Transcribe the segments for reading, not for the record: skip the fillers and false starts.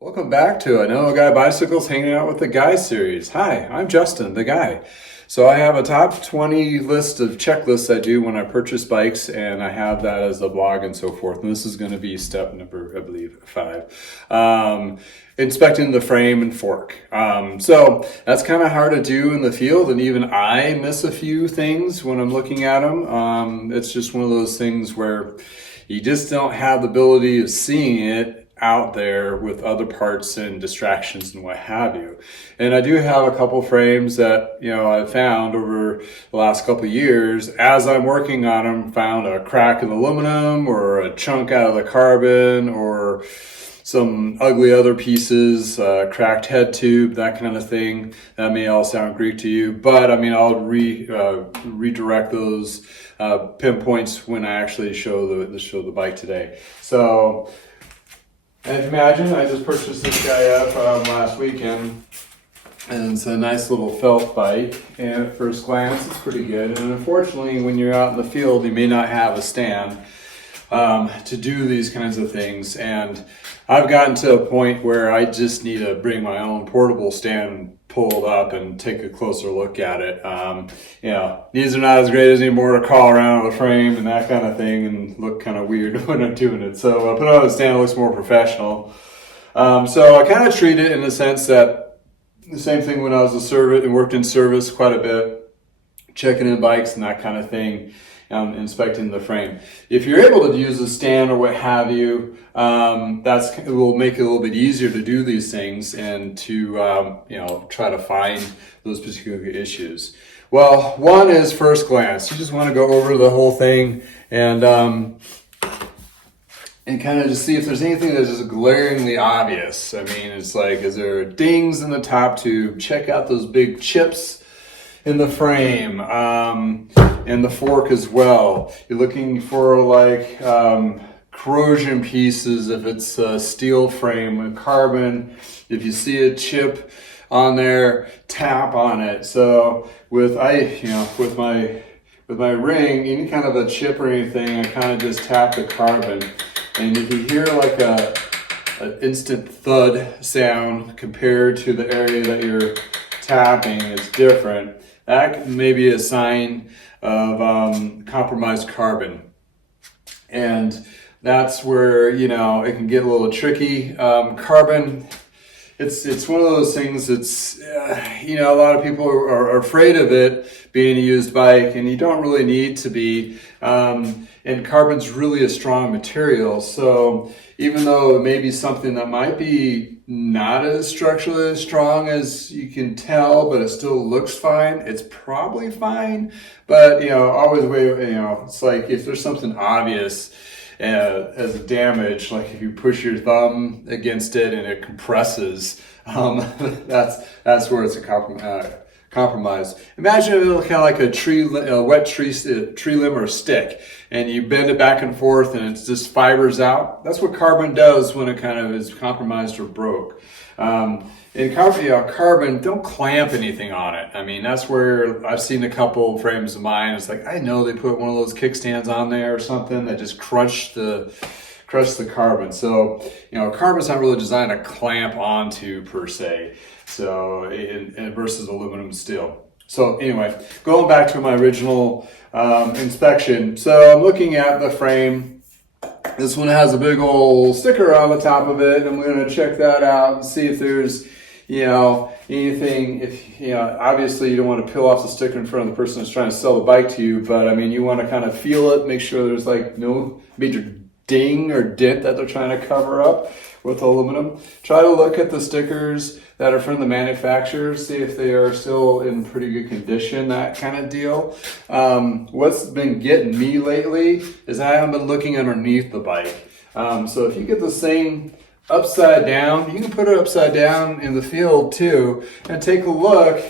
Welcome back to I Know a Guy Bicycles Hanging Out with the Guy series. Hi, I'm Justin, the guy. So I have a top 20 list of checklists I do when I purchase bikes, and I have that as a blog and so forth. And this is going to be step number, I believe, 5. Inspecting the frame and fork. So that's kind of hard to do in the field, and even I miss a few things when I'm looking at them. It's just one of those things where you just don't have the ability of seeing it out there with other parts and distractions and what have you. And I do have a couple frames that, I've found over the last couple of years as I'm working on them, found a crack in the aluminum or a chunk out of the carbon or some ugly other pieces, cracked head tube, that kind of thing. That may all sound Greek to you, but I'll redirect those pinpoints when I actually show the bike today. So, and imagine I just purchased this guy up last weekend, and it's a nice little felt bike, and at first glance it's pretty good. And unfortunately, when you're out in the field, you may not have a stand to do these kinds of things. And I've gotten to a point where I just need to bring my own portable stand pulled up and take a closer look at it. These are not as great as anymore to crawl around with a frame and that kind of thing and look kind of weird when I'm doing it. So I put it on the stand, it looks more professional. So I kind of treat it in the sense that the same thing when I was a servant and worked in service quite a bit, checking in bikes and that kind of thing. Inspecting the frame. If you're able to use a stand or what have you, it will make it a little bit easier to do these things and to try to find those particular issues. Well, one is first glance. You just want to go over the whole thing and kind of just see if there's anything that's just glaringly obvious. It's like, is there dings in the top tube? Check out those big chips in the frame. And the fork as well. You're looking for like corrosion pieces if it's a steel frame with carbon. If you see a chip on there, tap on it. So with my ring, any kind of a chip or anything, I kind of just tap the carbon, and if you hear like an instant thud sound compared to the area that you're tapping, it's different. That may be a sign of compromised carbon, and that's where it can get a little tricky. Carbon, it's one of those things that's a lot of people are afraid of it being a used bike, and you don't really need to be. And carbon's really a strong material, so even though it may be something that might be not as structurally strong as you can tell, but it still looks fine, it's probably fine. But always it's like if there's something obvious as a damage, like if you push your thumb against it and it compresses, that's where it's a compromise. Imagine it kind of like a wet tree limb or stick, and you bend it back and forth and it just fibers out. That's what carbon does when it kind of is compromised or broke. In carbon, don't clamp anything on it. That's where I've seen a couple frames of mine. It's like, I know they put one of those kickstands on there or something that just crushed the carbon. So, carbon's not really designed to clamp onto per se. So, versus aluminum steel. So anyway, going back to my original inspection. So I'm looking at the frame. This one has a big old sticker on the top of it. I'm going to check that out and see if there's, anything. Obviously you don't want to peel off the sticker in front of the person who's trying to sell the bike to you, but you want to kind of feel it, make sure there's like no major ding or dent that they're trying to cover up with aluminum. Try to look at the stickers that are from the manufacturers, see if they are still in pretty good condition, that kind of deal. What's been getting me lately is I haven't been looking underneath the bike. So if you get the same upside down, you can put it upside down in the field too, and take a look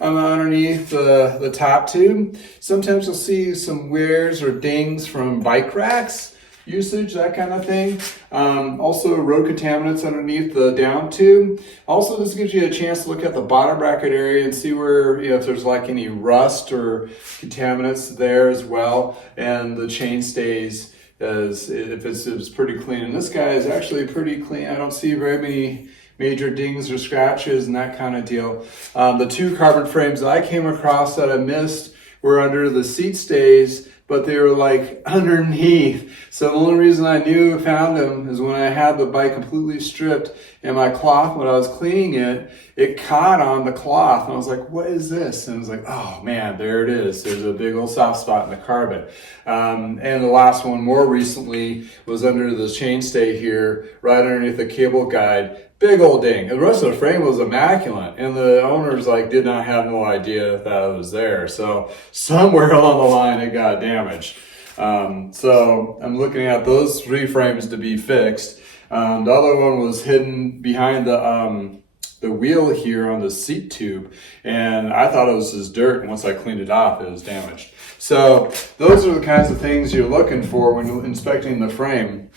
underneath the top tube. Sometimes you'll see some wears or dings from bike racks usage, that kind of thing. Also road contaminants underneath the down tube. Also, this gives you a chance to look at the bottom bracket area and see where, if there's like any rust or contaminants there as well, and the chain stays as if it's pretty clean. And this guy is actually pretty clean. I don't see very many major dings or scratches and that kind of deal. The two carbon frames that I came across that I missed were under the seat stays, but they were like underneath. So the only reason I found them is when I had the bike completely stripped and my cloth, when I was cleaning it, it caught on the cloth. And I was like, what is this? And I was like, oh man, there it is. There's a big old soft spot in the carbon. And the last one more recently was under the chainstay here, right underneath the cable guide. Big old ding. The rest of the frame was immaculate, and the owners did not have no idea that it was there. So somewhere along the line it got damaged. So I'm looking at those 3 frames to be fixed. The other one was hidden behind the wheel here on the seat tube, and I thought it was just dirt, and once I cleaned it off, it was damaged. So those are the kinds of things you're looking for when you're inspecting the frame.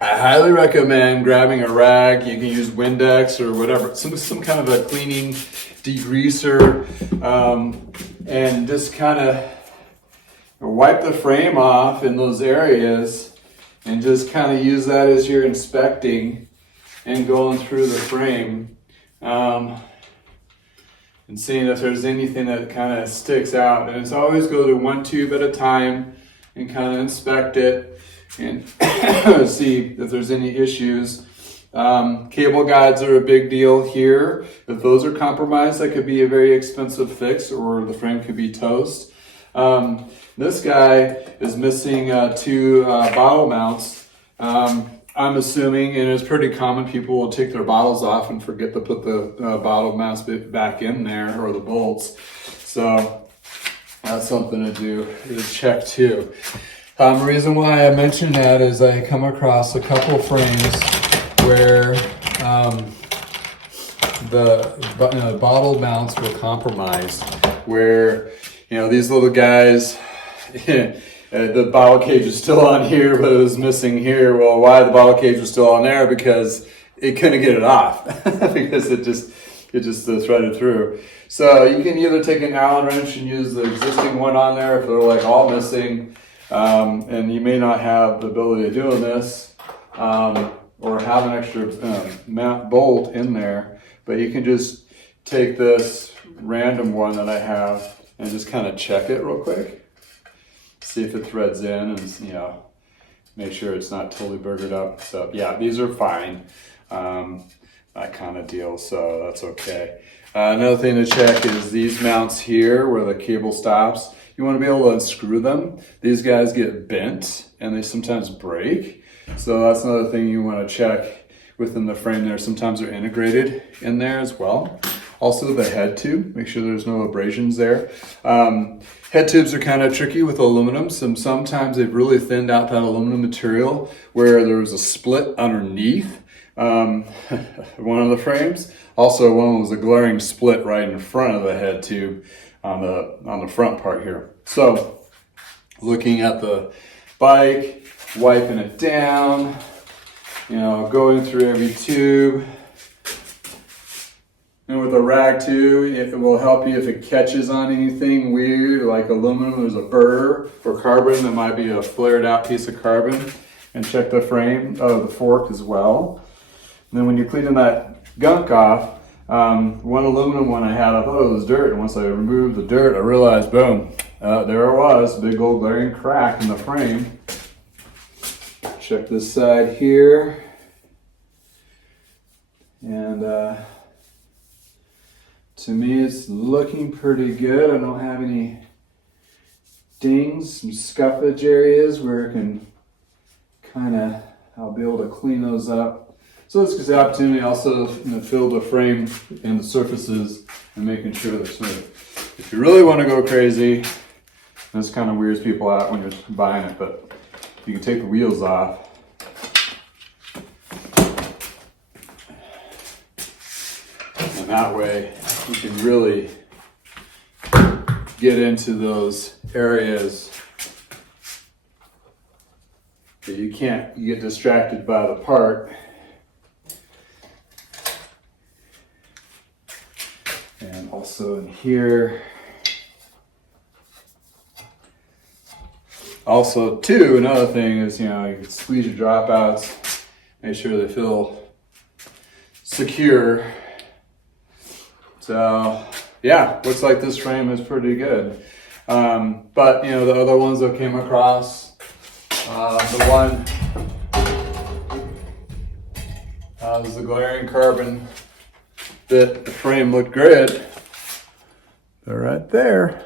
I highly recommend grabbing a rag. You can use Windex or whatever, some kind of a cleaning degreaser, and just kind of wipe the frame off in those areas and just kind of use that as you're inspecting and going through the frame, and seeing if there's anything that kind of sticks out. And it's always go to one tube at a time and kind of inspect it and see if there's any issues. Cable guides are a big deal here. If those are compromised, that could be a very expensive fix, or the frame could be toast. This guy is missing 2 bottle mounts. I'm assuming, and it's pretty common, people will take their bottles off and forget to put the bottle mounts back in there, or the bolts. So that's something to do, to check too. The reason why I mentioned that is I come across a couple frames where the bottle mounts were compromised, where these little guys, the bottle cage is still on here, but it was missing here. Well, why the bottle cage was still on there? Because it couldn't get it off because it just threaded through. So you can either take an Allen wrench and use the existing one on there if they're all missing. And you may not have the ability of doing this, or have an extra mount bolt in there, but you can just take this random one that I have and just kind of check it real quick, see if it threads in, and make sure it's not totally burgered up. So yeah, these are fine, that kind of deal, so that's okay. Another thing to check is these mounts here where the cable stops. You want to be able to unscrew them. These guys get bent and they sometimes break. So that's another thing you want to check within the frame there. Sometimes they're integrated in there as well. Also the head tube, make sure there's no abrasions there. Head tubes are kind of tricky with aluminum. Sometimes they've really thinned out that aluminum material where there was a split underneath one of the frames. Also, one was a glaring split right in front of the head tube on the front part here. So looking at the bike, wiping it down, going through every tube. And with a rag too, it will help you if it catches on anything weird like aluminum. There's a burr for carbon that might be a flared out piece of carbon. And check the frame of the fork as well. And then when you're cleaning that gunk off, one aluminum one I had, I thought it was dirt, and once I removed the dirt, I realized, boom, there it was, big old glaring crack in the frame. Check this side here, and to me it's looking pretty good. I don't have any dings, some scuffage areas where it can I'll be able to clean those up. So this gives the opportunity also to fill the frame and the surfaces and making sure they're smooth. If you really want to go crazy, this kind of weirds people out when you're buying it, but you can take the wheels off. And that way you can really get into those areas that you get distracted by the part. And also in here. Also, too, another thing is, you can squeeze your dropouts, make sure they feel secure. So, yeah, looks like this frame is pretty good. But, the other ones that came across, the one was the glaring carbon bit. The frame looked great. But right there,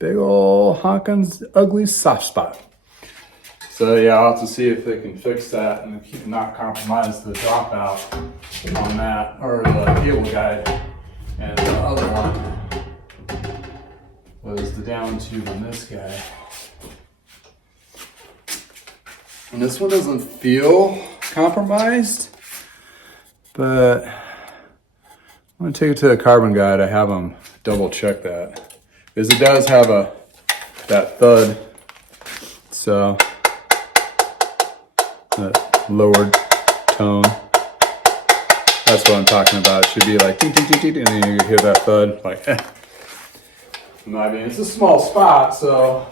big ol' honkin' ugly soft spot. So yeah, I'll have to see if they can fix that and not compromise the dropout on that, or the cable guide. And the other one was the down tube on this guy. And this one doesn't feel compromised, but I'm gonna take it to the carbon guide. I have them double check that, because it does have that thud. So that lowered tone. That's what I'm talking about. It should be like ding, ding, ding, ding, and then you hear that thud, like I mean, it's a small spot, so,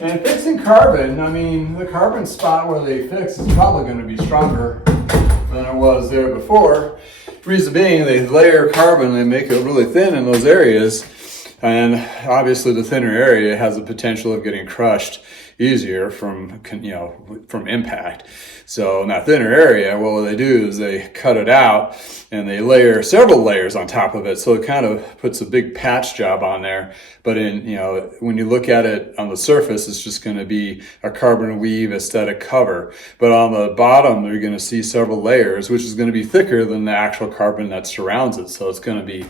and fixing carbon, I mean, the carbon spot where they fix is probably going to be stronger than it was there before. Reason being, they layer carbon, they make it really thin in those areas, and obviously the thinner area has the potential of getting crushed easier from impact. So in that thinner area, what they do is they cut it out and they layer several layers on top of it. So it kind of puts a big patch job on there. But when you look at it on the surface, it's just going to be a carbon weave aesthetic cover. But on the bottom, you're going to see several layers, which is going to be thicker than the actual carbon that surrounds it. So it's going to be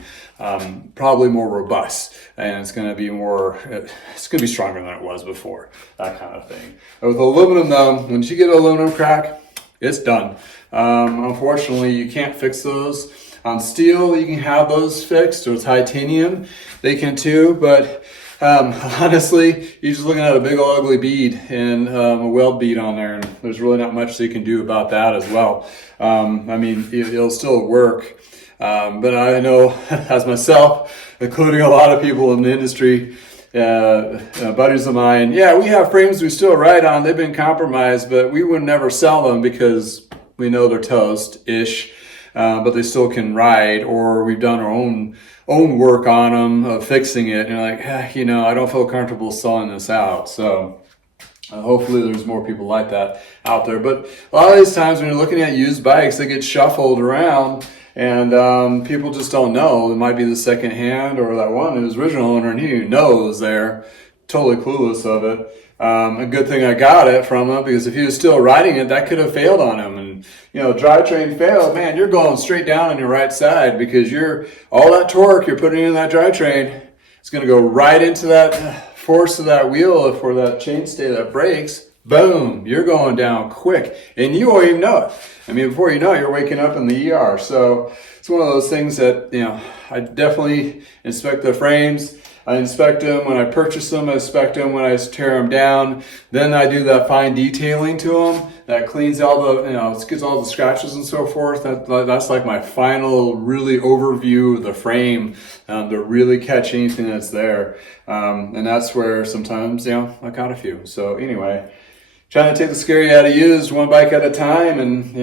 probably more robust, and it's going to be stronger than it was before, that kind of thing. And with aluminum though, once you get an aluminum crack, it's done. Unfortunately, you can't fix those. On steel, you can have those fixed, or titanium, they can too, but honestly, you're just looking at a big old ugly bead and a weld bead on there, and there's really not much that you can do about that as well. I mean, it'll still work. But I know, as myself, including a lot of people in the industry, buddies of mine, yeah, we have frames we still ride on. They've been compromised, but we would never sell them because we know they're toast-ish, but they still can ride, or we've done our own work on them of fixing it. And like, I don't feel comfortable selling this out. So hopefully there's more people like that out there. But a lot of these times when you're looking at used bikes, they get shuffled around. And people just don't know. It might be the second hand, or that one whose original owner, and he knows they're totally clueless of it. A good thing I got it from him, because if he was still riding it, that could have failed on him. And drivetrain failed, man, you're going straight down on your right side, because all that torque you're putting in that drivetrain is going to go right into that force of that wheel for that chainstay that breaks. Boom, you're going down quick, and you won't even know it. I mean, before you know it, you're waking up in the ER. So it's one of those things that, I definitely inspect the frames. I inspect them when I purchase them. I inspect them when I tear them down. Then I do that fine detailing to them. That cleans all the, gets all the scratches and so forth. That's like my final really overview of the frame to really catch anything that's there. And that's where sometimes, I caught a few. So anyway, trying to take the scary out of used one bike at a time, and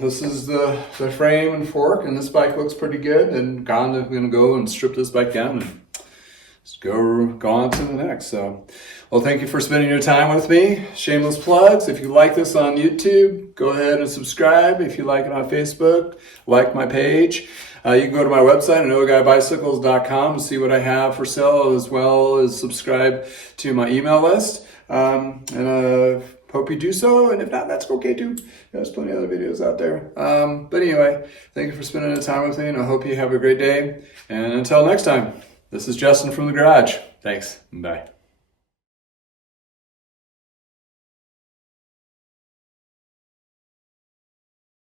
this is the frame and fork, and this bike looks pretty good, and I'm going to go and strip this bike down and just go on to the next. So, well, thank you for spending your time with me. Shameless plugs. If you like this on YouTube, go ahead and subscribe. If you like it on Facebook, like my page. You can go to my website, anotherguybicycles.com, and see what I have for sale, as well as subscribe to my email list. Hope you do so, and if not, that's okay too. There's plenty of other videos out there. But anyway, thank you for spending the time with me, and I hope you have a great day. And until next time, this is Justin from the garage. Thanks. Bye.